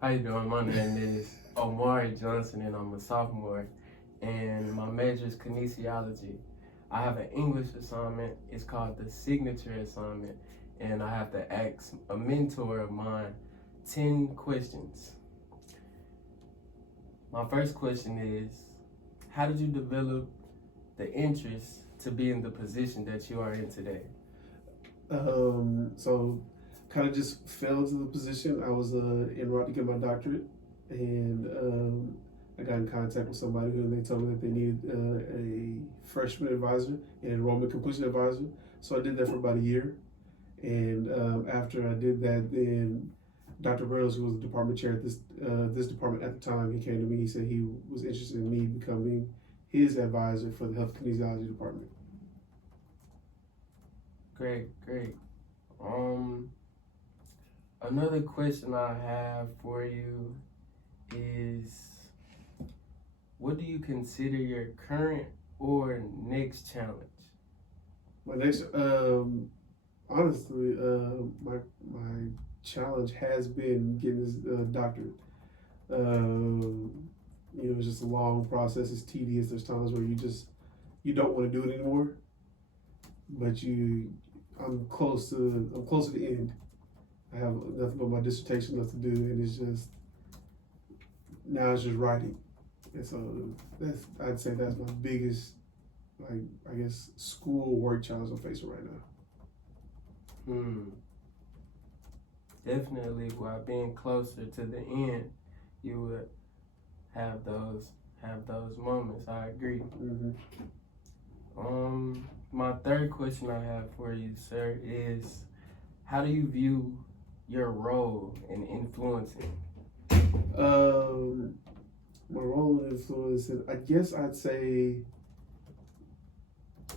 How you doing? My name is Omari Johnson, and I'm a sophomore. And my major is kinesiology. I have an English assignment. It's called the signature assignment, and I have to ask a mentor of mine 10 questions. My first question is, how did you develop the interest to be in the position that you are in today? So kind of just fell into the position. I was en route to get my doctorate, and I got in contact with somebody who they told me that they needed a freshman advisor, an enrollment completion advisor. So I did that for about a year, and after I did that, then Dr. Burrows, who was the department chair at this department at the time, he came to me. He said he was interested in me becoming his advisor for the health kinesiology department. Great, great. Um, Another question I have for you is, what do you consider your current or next challenge? My next, honestly, my challenge has been getting this doctorate. It's just a long process. It's tedious. There's times where you don't want to do it anymore, but I'm close to the end. I have nothing but my dissertation left to do, and it's just writing. And so I'd say that's my biggest, like, I guess, school work challenge I'm facing right now. Hmm. Definitely, while being closer to the end, you would have those moments. I agree. Mm-hmm. My third question I have for you, sir, is how do you view your role in influencing? Um, my role in influence, and I guess I'd say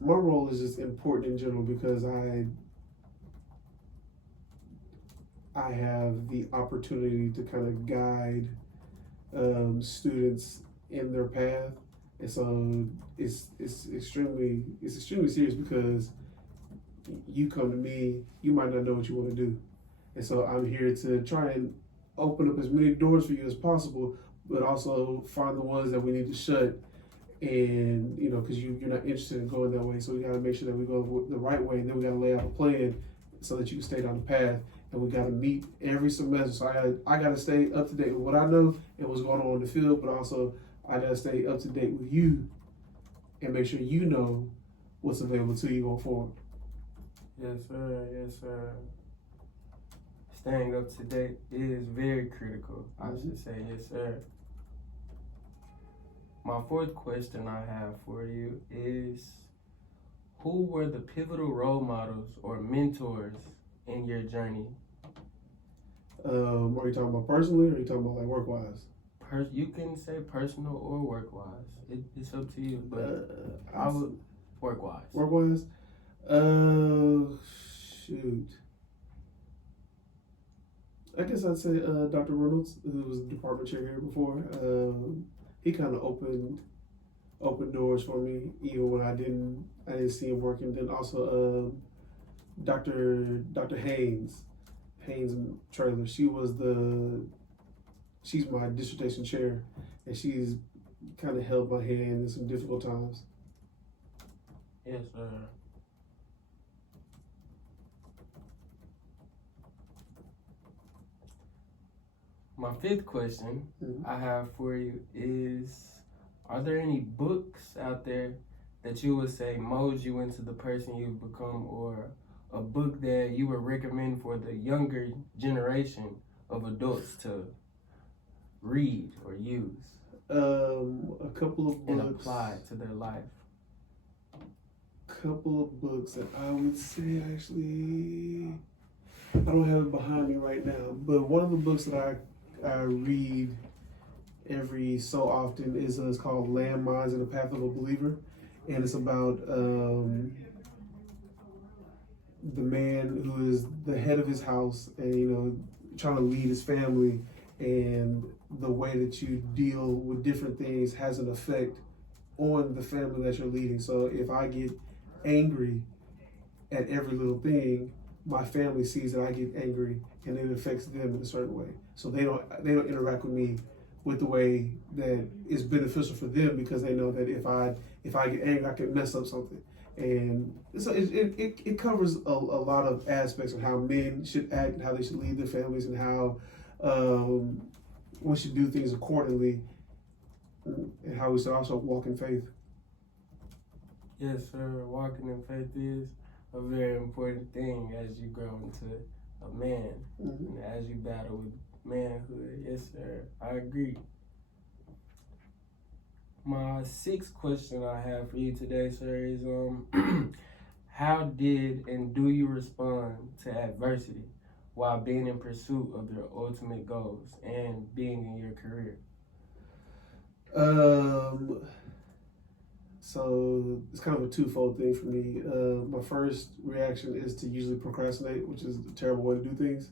my role is just important in general because I have the opportunity to kind of guide students in their path, and so it's extremely serious because you come to me, you might not know what you want to do, and so I'm here to try and open up as many doors for you as possible, but also find the ones that we need to shut. And because you're not interested in going that way, so we got to make sure that we go the right way, and then we got to lay out a plan so that you can stay down the path. And we got to meet every semester. So I got to stay up to date with what I know and what's going on in the field, but also I got to stay up to date with you and make sure you know what's available to you going forward. Yes, sir. Yes, sir. Staying up to date is very critical. I should say, yes, sir. My fourth question I have for you is, who were the pivotal role models or mentors in your journey? Are you talking about personally, or are you talking about like work wise? You can say personal or work wise. It's up to you, but I I would work wise. Work wise, uh, shoot. I guess I'd say Dr. Reynolds, who was the department chair here before. He kind of opened doors for me, even when I didn't see him working. Then also Dr. Haynes Trailer. She's my dissertation chair, and she's kind of held my hand in some difficult times. Yes, sir. My fifth question Mhm. I have for you is, are there any books out there that you would say mold you into the person you've become, or a book that you would recommend for the younger generation of adults to read or use A couple of and books. apply to their life? Couple of books that I would say actually I don't have it behind me right now, but one of the books that I read every so often is it's called Landmines in the Path of a Believer, and it's about the man who is the head of his house and trying to lead his family, and the way that you deal with different things has an effect on the family that you're leading. So if I get angry at every little thing, my family sees that I get angry and it affects them in a certain way. So they don't interact with me with the way that is beneficial for them, because they know that if I get angry, I can mess up something. And so it covers a lot of aspects of how men should act and how they should lead their families, and how we should do things accordingly, and how we should also walk in faith. Yes, sir. Walking in faith is a very important thing as you grow into a man, Mm-hmm. and as you battle with manhood. Yes, sir. I agree. My sixth question I have for you today, sir, is how did and do you respond to adversity while being in pursuit of your ultimate goals and being in your career? So it's kind of a twofold thing for me. My first reaction is to usually procrastinate, which is a terrible way to do things.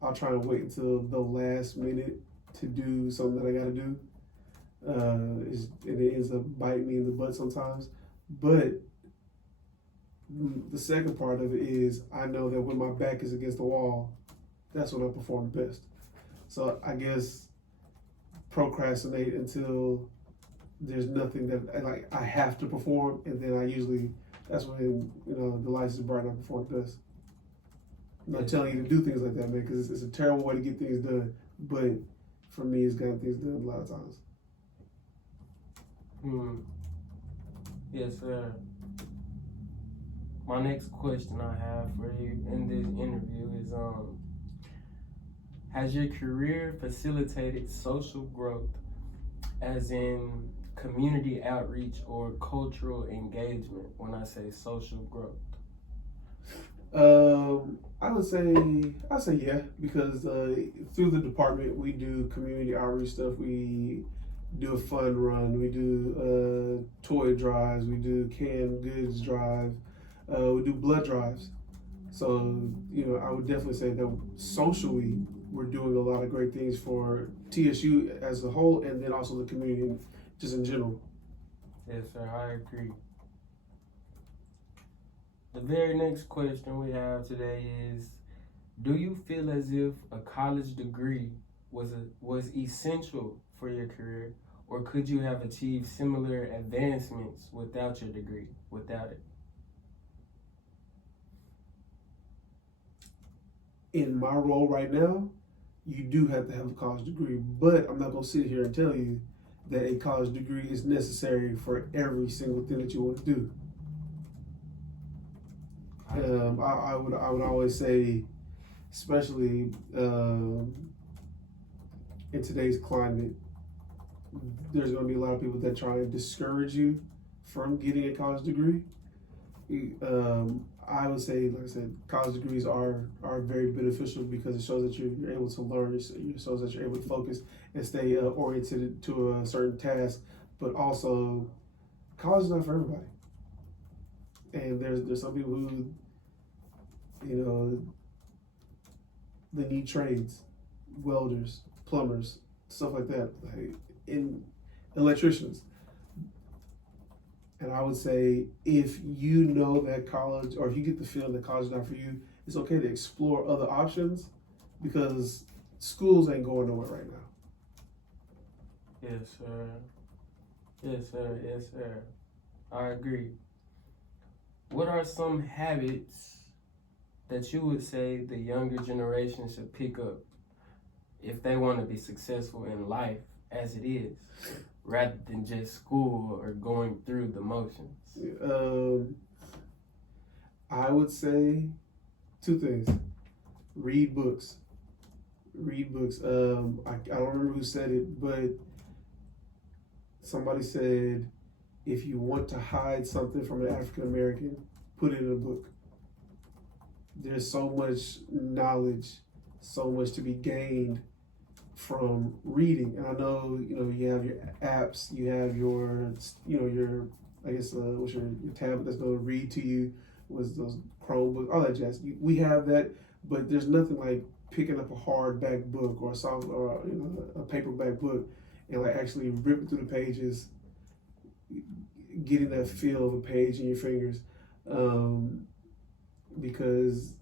I'll try and wait until the last minute to do something that I got to do. And it ends up biting me in the butt sometimes. But the second part of it is, I know that when my back is against the wall, that's when I perform the best. So I guess procrastinate until there's nothing that I have to perform, and then that's when the lights is bright and I perform the best. I'm not telling you to do things like that, man, because it's a terrible way to get things done. But for me, it's gotten things done a lot of times. Yes, sir. My next question I have for you in this interview is has your career facilitated social growth, as in community outreach or cultural engagement? When I say social growth, I'd say yeah, because through the department we do community outreach stuff. We do a fund run. We do toy drives. We do canned goods drive. We do blood drives. So I would definitely say that socially we're doing a lot of great things for TSU as a whole, and then also the community just in general. yes, sir, I agree. The very next question we have today is: do you feel as if a college degree was essential for your career, or could you have achieved similar advancements without your degree, without it? In my role right now, you do have to have a college degree, but I'm not going to sit here and tell you that a college degree is necessary for every single thing that you want to do. I would always say, especially in today's climate, there's going to be a lot of people that try and discourage you from getting a college degree. I would say, like I said, college degrees are very beneficial because it shows that you're able to learn. It shows that you're able to focus and stay oriented to a certain task. But also, college is not for everybody. And there's some people who, they need trades, welders, plumbers, stuff like that, like in electricians. And I would say, if you know that college, or if you get the feeling that college is not for you, it's okay to explore other options, because schools ain't going nowhere right now. Yes, sir. Yes, sir. Yes, sir. I agree. What are some habits that you would say the younger generation should pick up if they want to be successful in life as it is, rather than just school or going through the motions? I would say two things. Read books. Read books. I don't remember who said it, but somebody said, if you want to hide something from an African American, put it in a book. There's so much knowledge, so much to be gained from reading. And I know, you have your apps, you have your, what's your tablet that's going to read to you, was those Chromebooks, all that jazz. We have that, but there's nothing like picking up a hardback book or a paperback book and like actually ripping through the pages, getting that feel of a page in your fingers. because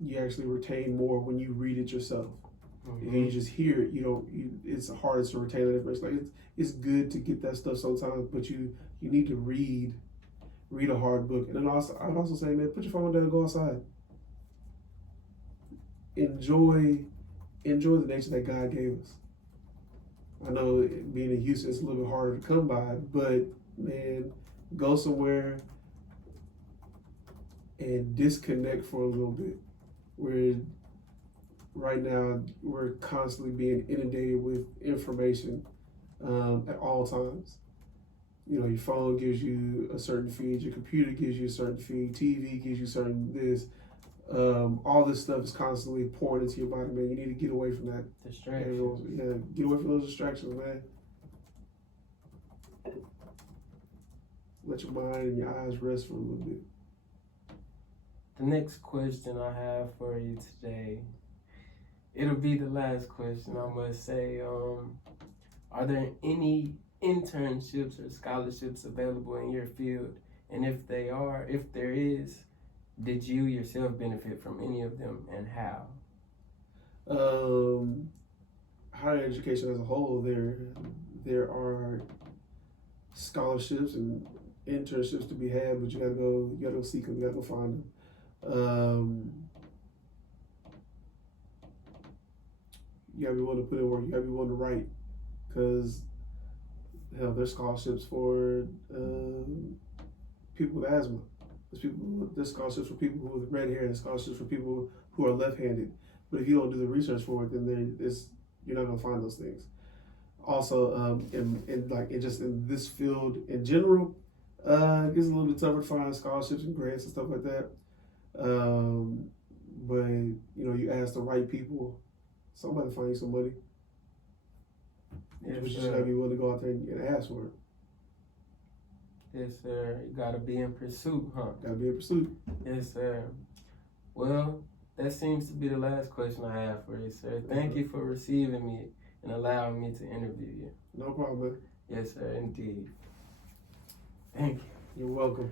you actually retain more when you read it yourself. If you just hear it, it's harder to retain that information. Like it's good to get that stuff sometimes, but you need to read a hard book. And then I'd also say, man, put your phone down and go outside. Enjoy the nature that God gave us. I know being in Houston it's a little bit harder to come by, but man, go somewhere and disconnect for a little bit. Right now we're constantly being inundated with information at all times. Your phone gives you a certain feed, your computer gives you a certain feed, TV gives you certain this. All this stuff is constantly pouring into your body, man. You need to get away from that. Distractions. Yeah, get away from those distractions, man. Let your mind and your eyes rest for a little bit. The next question I have for you today, it'll be the last question, I must say. Are there any internships or scholarships available in your field? And if there is, did you yourself benefit from any of them, and how? Higher education as a whole, there are scholarships and internships to be had, but you gotta go seek them, you gotta go find them. You gotta be willing to put in work. You gotta be willing to write, because there's scholarships for people with asthma. There's scholarships for people with red hair, and scholarships for people who are left-handed. But if you don't do the research for it, then you're not gonna find those things. Also, in this field in general, it gets a little bit tougher to find scholarships and grants and stuff like that. But you ask the right people, somebody find you some money. Yes, but you just gotta be willing to go out there and ask for it. Yes, sir. You gotta be in pursuit, huh? Gotta be in pursuit. Yes, sir. Well, that seems to be the last question I have for you, sir. Thank you for receiving me and allowing me to interview you. No problem, man. Yes, sir, indeed. Thank you. You're welcome.